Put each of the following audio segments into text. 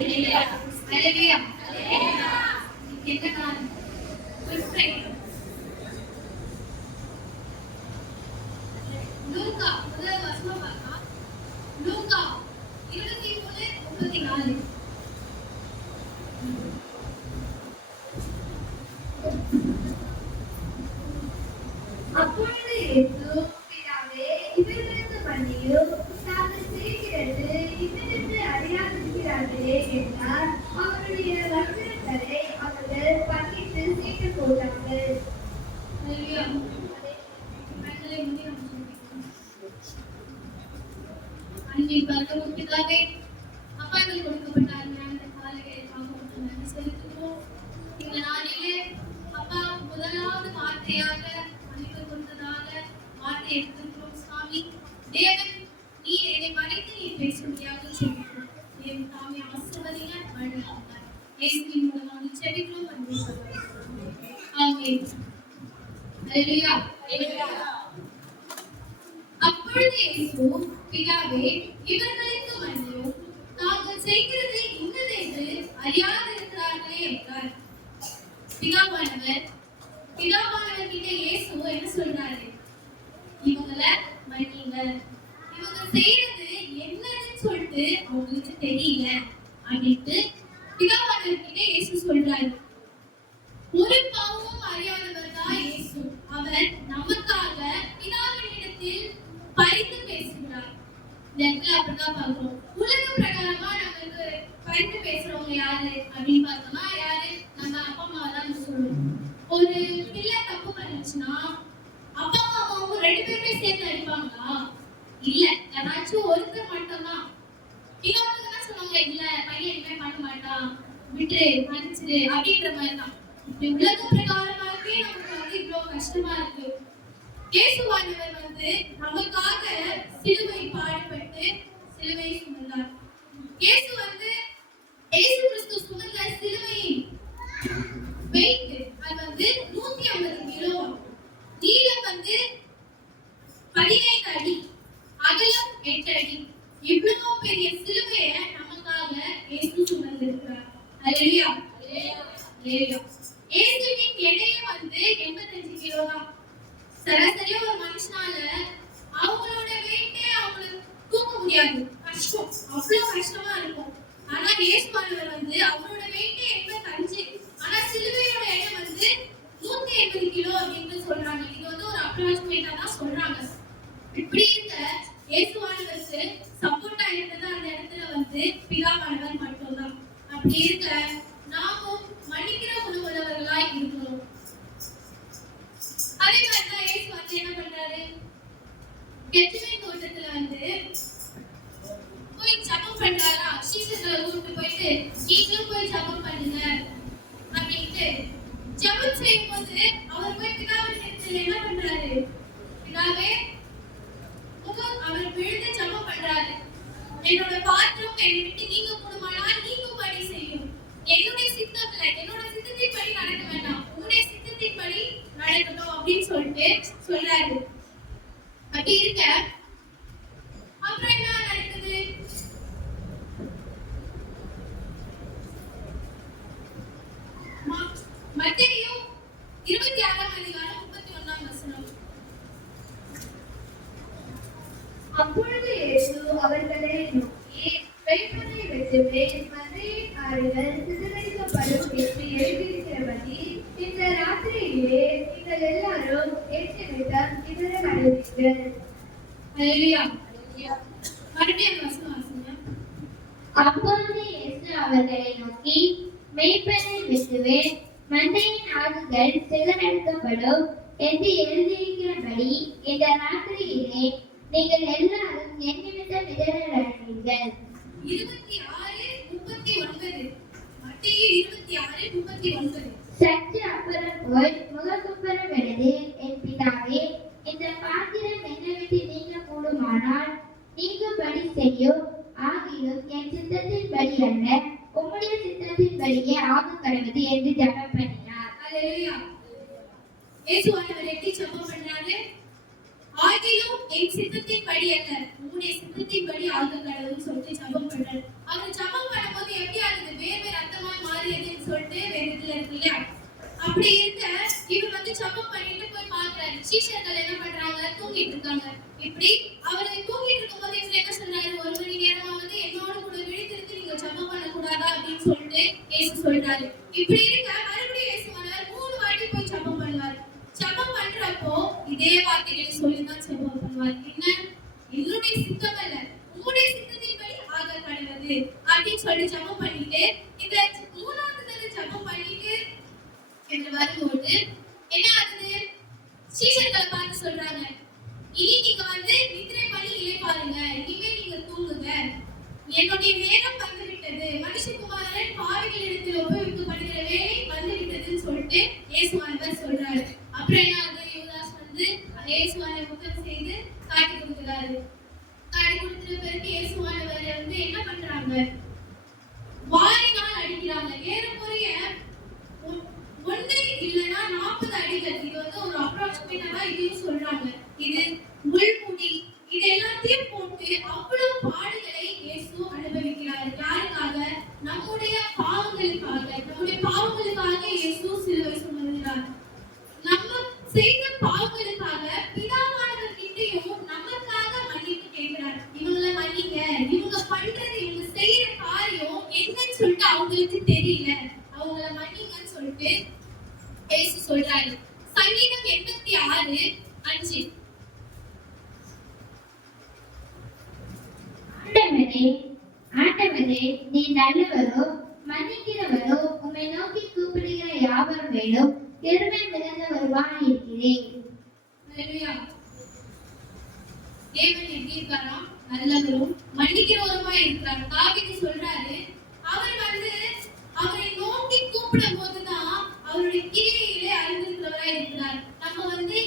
ஹalleluya என்ன காரணம் லூக்கா முதல் வசனம் பார்த்தா லூக்கா 23:34 அப்பொழுது இயேசு பிதாவே இவர்களுக்கு மன்னியும் தாங்கள் செய்கிறது இன்னதென்று அறியாதிருக்கிறார்களே என்றார். அவருடைய வஸ்திரங்களை அவர்கள் பங்கிட்டு சீட்டு போட்டார்கள். ஹalleluya அன்பின் பரலோக பிதாவே அப்பாவுக்கு கொடுக்கப்பட்ட அருமையான காலைகளுக்காக நன்றி செலுத்துகிறோம். இந்த நாளிலே அப்பா முதலாவது வார்த்தையாக மன்னிப்பு கொடுத்ததாக வார்த்தை எடுத்துக்கிறோம் சுவாமி. தேவன் நீ என்னை மறைத்து நீ பேசும்படியாக சொல்லிக்கிறோம். என் தாமே ஆசீர்வதிங்க வழிநடத்துங்க. இயேசுவின் மூலமாக ஜெபிக்கிறோம் அன்பின் பரலோக ஆமென். ஹalleluya அப்பொழுது இயேசு பிதாவே இவர்களுக்கு மன்னியும் தாங்கள் செய்கிறது இன்னதென்று அறியாதிருக்கிறார்களே என்றார். பிதாவானவர் கிட்ட இயேசு என்ன சொல்றாரு? இவங்கள மன்னிங்க, இவங்க செய்யறது என்னன்னு சொல்லிட்டு அவங்களுக்கு தெரியல அப்படின்ட்டு பிதாவானவர் கிட்ட இயேசு சொல்றாரு. ஒரு பாவமும் அறியாதவர் தான் இயேசு. அவர் நமக்காக பிதாவினிடத்தில் பரிந்து பேசுகிறார். இந்த இடத்துல அப்படிதான் பார்க்கிறோம். உலக பிரகாரமா நமக்கு பரிந்து பேசுறவங்க யாரு அப்படின்னு பார்த்தோம்னா யாரு? நம்ம அப்பா அம்மா தான் சொல்லுவோம். ஒரு பிள்ளை தப்பு பண்ணுச்சுன்னா அப்பா அம்மாவும் ரெண்டு பேருமே சேர்ந்து அடிப்பாங்களா? இல்ல, யாராச்சும் ஒருத்தர் மட்டும்தான். இன்னொருத்தர் என்ன சொல்லுவாங்க? இல்ல பையன் எதுவுமே பண்ண மாட்டான், விட்டு மன்னிச்சிரு அப்படின்ற மாதிரி தான். உலக பிரகாரமாகவே நமக்கு இவ்வளவு கஷ்டமா இருக்கு. இயேசுவானவர் நமக்காக சிலுவை பாடுபட்டு சிலுவை சுமந்தார். இயேசு கிறிஸ்து சுமந்த சிலுவையின் வெயிட் அது 150 கிலோ. நீளம் 15 அடி, அகலம் 8 அடி. இவ்வளவு பெரிய சிலுவையை நமக்காக இயேசு சுமந்திருக்கிறார். ஹalleluya ஹalleluya. இயேசுவின் எடையே 85 கிலோ தான். சராசரியா ஒரு மனுஷனால அவங்களோட வெயிட்டே அவங்களுக்கு தூக்க முடியாது, கஷ்டம், அவ்வளவு கஷ்டமா இருக்கும். ஆனா இயேசுவானவர் அவரோட வெயிட்டே 85, ஆனா சிலுவையோட எடை 180 கிலோ அப்படின்னு சொல்றாங்க. இது ஒரு அப்ராக்சிமேட்டா தான் சொல்றாங்க. இப்படி இருக்க இயேசுவானவருக்கு சப்போர்ட்டா இருந்தது அந்த இடத்துல பிதாவானவர் மட்டும்தான். அப்படி இருக்க நாமும் மன்னிக்கிற குணமுள்ளவர்களாய் இருக்கணும். அதே மாதிரிதான் இயேசு என்ன பண்றாரு? கெத்செமனே தோட்டத்துல போய் ஜெபம் பண்றாரா? சீஷர்களை கூப்பிட்டு போயிட்டு நீங்களும் போய் ஜெபம் பண்ணுங்க அப்படின்ட்டு ஜெபம் செய்யும்போது அவர் போய் பிதாவின் இடத்துல என்ன பண்றாரு? பிதாவே அவர் விழுந்து ஜெபம் பண்றாரு. என்னோட பாத்திரம் என்னை விட்டு நீங்க போடுமானால் நீங்கும்படி செய்யும். என்னுடைய சித்தம் இல்லை, என்னோட சித்தத்தின் படி நடக்க வேண்டாம், உன்னுடைய சித்தத்தின் படி நடக்கணும் அப்படின்னு சொல்லிட்டு சொல்றாரு. அப்படி இருக்க அப்புறம் என்ன நடக்குது? மத்தேயு 26:31 அப்பொழுது இயேசு அவர்களை நோக்கி மெய்ப்பனை வெட்டுவேன், மந்தையின் ஆடுகள் சிதறடிக்கப்படும் என்று எழுதியிருக்கிறபடி இந்த ராத்திரியிலே நீங்கள் எல்லாரும் என் நிமித்தம் இதர அடைவீர்கள். ஹalleluya மறுபடியும் வசனம் வாசிங்க. அப்பொழுது இயேசு அவர்களை நோக்கி மெய்ப்பனை வெட்டுவேன், மந்தையின் ஆடுகள் சிதறடிக்கப்படும் என்று எழுதியிருக்கிறபடி இந்த ராத்திரியிலே நீங்கள் எல்லாரும் என் நிமித்தம் இதர அடைவீர்கள். 26:39 மத்தேயு 26:39 சற்று அப்புறம் போய் முகக்குப்புறம் எழுது, என் பிதாவே இந்த பாத்திரம் என்னை விட்டு நீங்க கூடுமானால் நீங்கும்படி செய்யும், ஆகிலும் என் சித்தத்தின்படி அல்ல உம்முடைய சித்தத்தின்படியே ஆகும் கடவுது என்று ஜெபம் பண்ணினார். ஹalleluya இயேசுவானவர் எப்படி ஜெபம் பண்றாரு? ஆகிலும் என் சித்தத்தின்படி அல்ல உம்முடைய சித்தத்தின்படி ஆகும் கடவுள்னு சொல்லிட்டு ஜெபம் பண்றாரு. அவர் ஜெபம் பண்ணும்போது எப்படி இயேசு சொல்றாரு. இப்படி இருக்க மறுபடியும் இயேசுவானவர் 3 வாட்டி போய் ஜெபம் பண்ணுவார். ஜெபம் பண்றப்போ இதே வார்த்தைகளை சொல்லிதான் ஜெபம் பண்ணுவார். என்ன? என்னுடைய சித்தம் அல்ல, உம்முடைய சித்தத்தின்படி ஆக கடவுது அப்படின்னு சொல்லி ஜெபம் பண்ணிட்டு இந்த 3வது தடவை ஜெபம் பண்ணிட்டு என்று வரும்போது என்ன ஆகுது? சீஷர்களை பார்த்து சொல்றாங்க, இனி நீங்க நித்திரை பண்ணி இளைப்பாருங்க, இனிமே நீங்க தூங்குங்க, என்னுடைய நேரம் வந்துவிட்டது, மனுஷகுமாரன் பாவிகளிடத்தில் ஒப்புவிக்கப்படுகிற வேலை வந்துவிட்டதுன்னு சொல்லிட்டு இயேசுவானவர் சொல்றாரு. அப்புறம் என்ன ஆகுது? யூதாஸ் இயேசுவானை முத்தம் செய்து காட்டி கொடுக்கிறாரு. காட்டி கொடுத்த பிறகு இயேசுவானவர் என்ன பண்றாங்க? வாரினால் அடிக்கிறாங்க. ஏறக்குறைய 1 இல்லைன்னா 40 அடிகள். இது ஒரு அப்ராக்சிமேட்டா இதையும் சொல்றாங்க. இது முள்முடி இது எல்லாத்தையும் போட்டு அவ்வளவு பாடுகளை இயேசு அனுபவிக்கிறார். யாருக்காக? நம்முடைய பாவங்களுக்காக. நம்முடைய பாவங்களுக்காக இயேசு சிலுவை சுமந்தார். நம்ம செய்த பாவங்களுக்காக பிதாவானவர் கிட்டயும் நமக்காக மன்னிப்பு கேட்கிறார். இவங்களை மன்னிங்க, இவங்க பண்றது இவங்க செய்யற காரியம் என்னன்னு சொல்லிட்டு அவங்களுக்கு தெரியல, அவங்கள மன்னிங்கன்னு சொல்லிட்டு இயேசு சொல்றாரு. சங்கீதம் 86:5. ஆண்டவரே, நீ நல்லவரோ மன்னிக்கிறவரோ, உம்மை நோக்கி கூப்பிடுகிற யாவரும் மேலும் கிருபை மிகுந்தவருமாய் இருக்கிறேன். ஹல்லேலூயா. தேவன் எப்படி இருக்காராம்? நல்லவரும் மன்னிக்கிறவருமாய் இருக்கிறார். தாவீது சொல்றாரு, அவர் அவரை நோக்கி கூப்பிடும் போதுதான் அவருடைய கிரியையிலே அறிந்திருக்கிறவராய் இருக்கிறார். நம்ம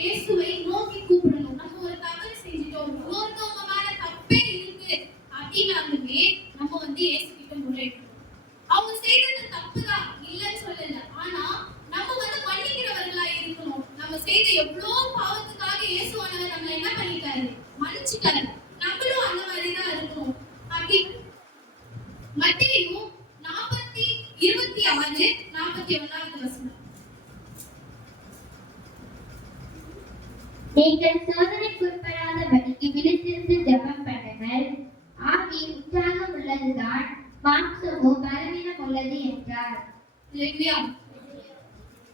இயேசுவை நோக்கி கூப்பிடணும். நம்ம ஒரு தவறு செஞ்சிட்டோம், இன்னொருத்தவங்க மேல தப்பே இருக்கு அப்படின்னாலுமே நம்ம இயேசு கிட்ட முறையிடணும். அவங்க செய்தது தப்புதான் இல்லைன்னு சொல்லல, ஆனா நம்ம மன்னிக்கிறவர்களா இருக்கணும். நம்ம செய்த எவ்வளவு பாவத்துக்காக இயேசுவானவர் நம்மள என்ன பண்ணிட்டாரு? மன்னிச்சுட்டாரு. நம்மளும் அந்த மாதிரிதான் இருக்கணும். அப்படி மத்தேயு 26:41. நீங்கள் சோதனைக்குட்படாதபடிக்கு விழித்திருந்து ஜெபம் பண்ணுங்கள். ஆவி உற்சாகம் உள்ளதுதான், மாம்சமோ பலவீனம் உள்ளது என்றார்.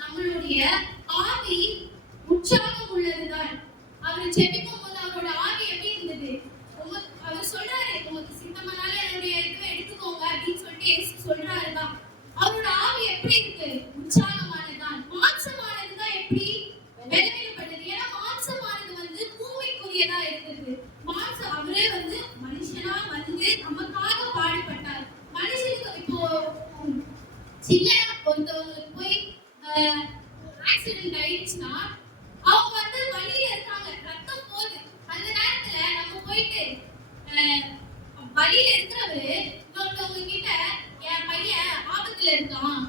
நம்மளுடைய ஆவி உற்சாகம் உள்ளதுதான். அவர் ஜெபிக்கும் போது அவரோட ஆவி எப்படி இருந்தது? அவர் சொல்றாரு, உங்களுக்கு சித்தமானால என்னுடைய இதுவை எடுத்துக்கோங்க அப்படின்னு சொல்லிட்டு இயேசு சொல்றாருதான். அவரோட ஆவி எப்படி இருக்கு? உற்சாகமானதுதான். மாம்சமானதுதான் எப்படி? பலவீனப்பட்டது. ஏன்னா மாம்சமானது பூமிக்குரியதா இருக்குது. மாம்சம் அவரே மனுஷனா நமக்காக பாடுபட்டார். மனுஷனுக்கு இப்போ சின்ன ஒருத்தவங்களுக்கு போய் ஆக்சிடென்ட் ஆயிடுச்சுன்னா அவங்க வழியில இருக்காங்க, ரத்தம் போகுது. அந்த நேரத்துல நம்ம போயிட்டு வழியில இருக்கிறவரு இன்னொருத்தவங்க கிட்ட, என் பையன் ஆபத்துல இருக்கான்,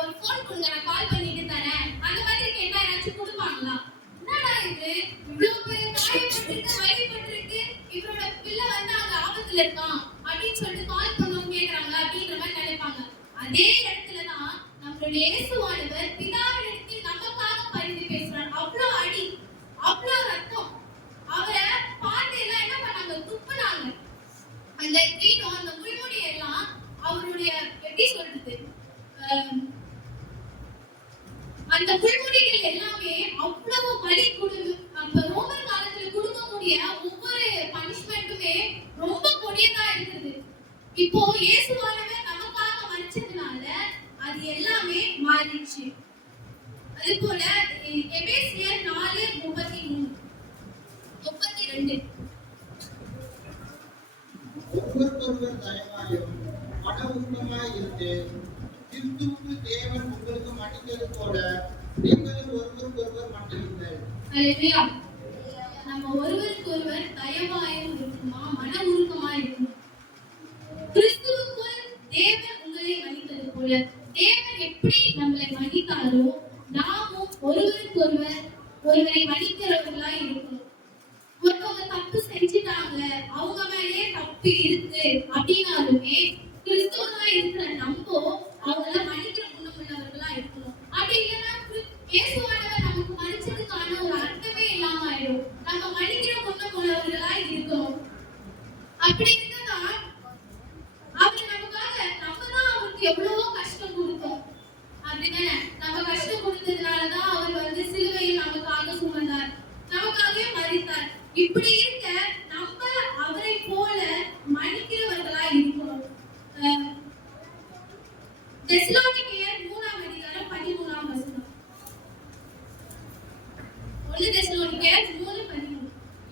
ஒரு போன் கொடுங்க, நான் கால் பண்ணிட்டு தரேன், அந்த மாதிரி கேட்டா யாராச்சும் கொடுப்பாங்களா? என்னடா இது, இவ்வளவு பெரிய காயப்பட்டிருக்கு, வலிப்பட்டிருக்கு, இவரோட பிள்ளை அங்க ஆபத்துல இருக்கான் அப்படின்னு சொல்லிட்டு கால் பண்ணுவோம் கேட்கறாங்க அப்படின்ற மாதிரி நினைப்பாங்க. அதே இடத்துலதான் நம்மளுடைய இயேசுவானவர் பிதாவிடத்தில் நமக்காக பரிந்து பேசுறார். அவ்வளவு அடி, அவ்வளவு ரத்தம். அவரை பார்த்து எல்லாம் என்ன பண்ணாங்க? துப்புனாங்க. அந்த தீனம், அந்த முள்முடி எல்லாம் அவருடைய எப்படி சொல்றது, அந்த முள்முடிகள் எல்லாமே அவ்வளவு வலி கொடுக்கும். அப்ப ரோமர் காலத்துல கொடுக்கக்கூடிய ஒவ்வொரு பனிஷ்மெண்ட்டுமே ரொம்ப கொடியதா இருக்குது. இப்போ இயேசுவானவர் நமக்காக மரிச்சதுனால அது எல்லாமே மாறிடுச்சு. அது போல எபேசியர் 4:33-32. ஒருவருக்கொருவர் தயவாயும் மன உருக்கமாய் இருந்து கிறிஸ்துவுக்கு தேவன் உங்களுக்கு மன்னித்தது போல நீங்களும் ஒருவருக்கொருவர் மன்னியுங்கள். ஹல்லேலூயா. நம்ம ஒருவருக்கொருவர் தயவாயும் இருக்குமா, மன உருக்கமா இருக்கணும். கிறிஸ்துவுக்குள் தேவன் உங்களை மன்னித்தது போல, தேவன் எப்படி நம்மளை மன்னித்தாரோ நாமும் ஒருவரை மன்னிக்கிறவர்களா இருக்கணும். ஒருத்தவங்க தப்பு செஞ்சுட்டாங்க, அவங்க மேலேயே தப்பு இருக்கு அப்படின்னாலுமே கிறிஸ்துவா இருக்கிற நம்ம அவங்கள மன்னிக்கிற குணமுள்ளவர்களா இருக்கணும். அப்படி இல்லைன்னா இயேசுவானவர் நமக்கு மன்னிச்சதுக்கான ஒரு அர்த்தமே இல்லாம ஆயிடும். நம்ம மன்னிக்கிற குணமுள்ளவர்களா இருக்கணும். அப்படி இருந்தா அவர் நமக்காக, நம்ம தான் அவருக்கு எவ்வளவோ கஷ்டம் தெசலோனிக்கேயர் 3ஆம் அதிகாரம் 13ஆம் வசனம். 1 தெசலோனிக்கேயர் 3:13.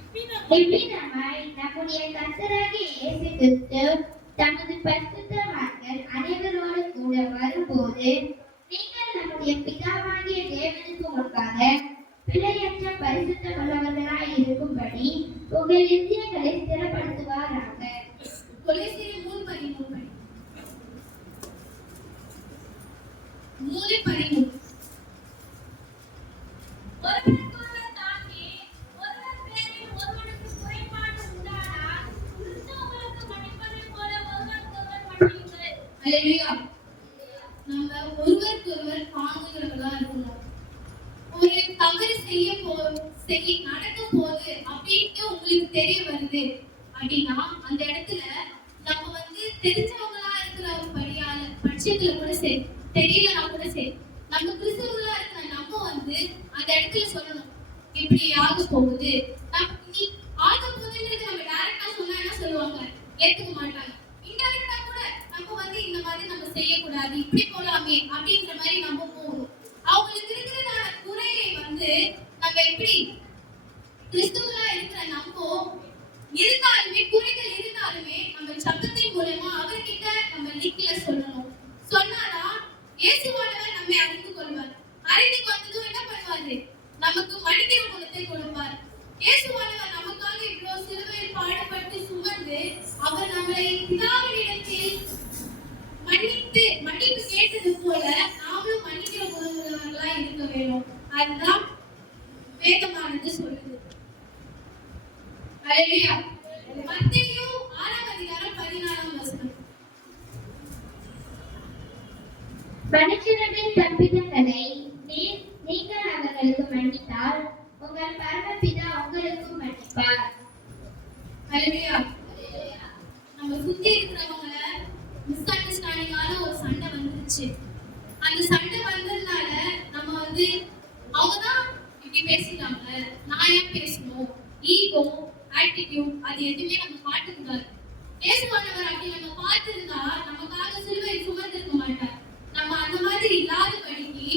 இவ்விதமாய் நம்முடைய கர்த்தராகிய இயேசு கிறிஸ்து தமது பரிசுத்தவான்கள் அனைவரோடு கூட வரும்போது நீங்கள் நம்முடைய பிதாவாகிய தேவனுக்கு முன்பாக பிழையற்ற பரிசுத்தம் உள்ளவர்களாய் இருக்கும்படி உங்கள் இருதயங்களை ஸ்திரப்படுத்துவாராக. கொலோசியர் 3:13. 3:13. ஒருவருக்கொருவர் தாங்கி, ஒருவர் பேரில் ஒருவனுக்கு குறைபாடு உண்டானால், கிறிஸ்து உங்களுக்கு மன்னிப்பதைப் போல ஒருவருக்கொருவர் மன்னியுங்கள். அல்லேலூயா. நம்ம ஒருவருக்கொருவர் தாங்குகிறவர்களா இருக்கணும். ஒரு தவறு செய்ய நடக்க போகுது அப்படின்னு உங்களுக்கு தெரிய வருது அப்படின்னா அந்த இடத்துல நம்ம வந்து தெரிஞ்சவங்களா இருக்கிற பட்சத்துல கூட சரி, தெரியலனா கூட சரி, நம்ம கிறிஸ்தவங்களா இருக்கிற நம்ம வந்து அந்த இடத்துல சொல்லணும், இப்படி ஆக போகுது, நீ ஆக போகுதுன்றது நம்ம டைரக்டா சொன்னா என்ன சொல்லுவாங்க, ஏத்துக்க மாட்டாங்க. இன்டைரக்டா கூட நம்ம வந்து இந்த மாதிரி நம்ம செய்யக்கூடாது, இப்படி போலாமே அப்படின்ற மாதிரி நம்ம போகணும். அவங்களுக்கு இருக்கிறதான குறையை வந்து நம்ம எப்படி கிறிஸ்துவலா இருக்கிற நம்ம இருந்தாலுமே குறைகள் இருந்தாலுமே நம்ம சத்தத்தின் மூலமா அவர்கிட்ட நம்ம லிக்ல சொல்லணும். சொன்னாதான் இயேசுவானவர் நம்மை அறிந்து கொள்வார். அறிந்து கொண்டதும் என்ன பண்ணுவாரு, நமக்கு மன்னிக்கிற குணத்தை கொடுப்பார். இயேசுவானவர் நமக்காக இவ்வளவு சிலுவையில் பாடுபட்டு சுமந்து அவர் நம்மளை பிதாவினிடத்தில் மன்னிப்பு கேட்டது போல நாமளும் மன்னிக்கிற குணமுள்ளவர்களா இருக்க வேணும். அதுதான் வேதமானது சொல்லுது. அல்லேலூயா. மத்தேயு 6ஆம் அதிகாரம் 14ஆம் வசனம். மனுஷரின் தப்பிதங்களை நீங்கள் அவர்களுக்கு மன்னித்தால் உங்கள் பரமபிதா உங்களுக்கும் மன்னிப்பார். அல்லேலூயா. நம்ம சுத்தி இருக்கிறவங்கள மிஸ் அண்டர்ஸ்டாண்டிங்கான ஒரு சண்டை வந்துருச்சு. அந்த சண்டை வந்ததுனால நம்ம வந்து அவங்கதான் இப்படி பேசிட்டாங்க, நான் ஏன் பேசணும், ஈகோ ஆட்டிடியூட் அது எதுவுமே நம்ம காட்டக்கூடாது. இயேசுவானவர் அப்படி நம்ம பார்த்திருந்தா நமக்காக சிலுவை சுமந்திருக்க மாட்டார். நம்ம அந்த மாதிரி இல்லாதபடிக்கு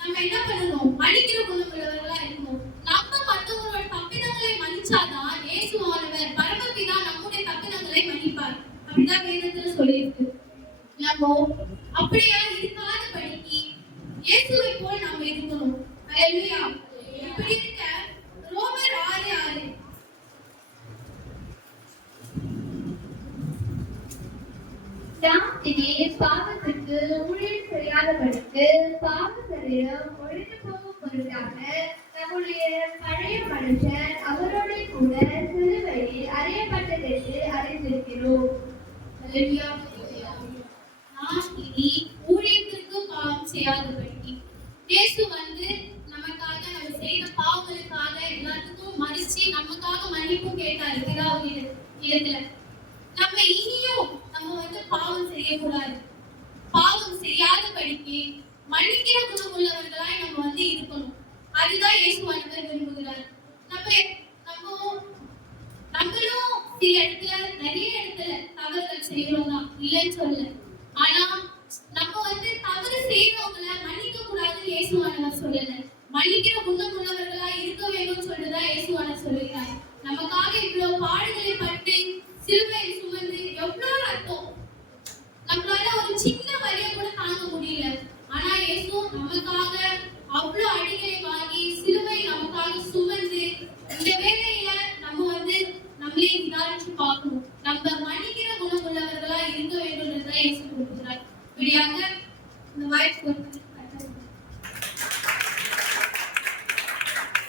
நம்ம என்ன பண்ணணும், மன்னிக்கிற குணமுள்ளவர்களா இருக்கணும். நம்ம மற்றவங்களோட தப்பிதங்களை மன்னிச்சாதான் இயேசுவானவர் பரமபிதா நம்முடைய தப்பிதங்களை மன்னிப்பார். அப்படிதான் வேதத்துல சொல்லியிருக்கு. நம்ம அப்படியா இருக்காதபடிக்கு இயேசுவை போல் நாம இருக்கணும். அல்லேலூயா. இப்படி இருக்க ரோமர் 6:6. நாம் இனி பாவத்திற்கு ஊழியம் செய்யாதபடிக்கு பாவ சரீரம் ஒழிந்து போகும் பொருட்டாக நம்முடைய பழைய மனுஷன் அவரோட கூட சிலுவையில் அறையப்பட்டதென்று அறிந்திருக்கிறோம். அல்லேலூயா. நாம் இனி ஊழியத்திற்கு பாவம் செய்யாதபடிக்கு இயேசு வந்து நமக்காக நம்ம செய்த பாவங்களுக்காக எல்லாத்துக்கும் மறிச்சு நமக்காக மன்னிப்பு கேட்டாரு இடத்துல. நம்ம இனியும் நம்ம வந்து பாவம் செய்யக்கூடாது. பாவம் செய்யாதபடிக்கு மன்னிக்கிற குணம் உள்ளவர்களாய் நம்ம வந்து இருக்கணும். அதுதான் இயேசுவானவர் விரும்புகிறார். நம்மளும் சில இடத்துல நிறைய இடத்துல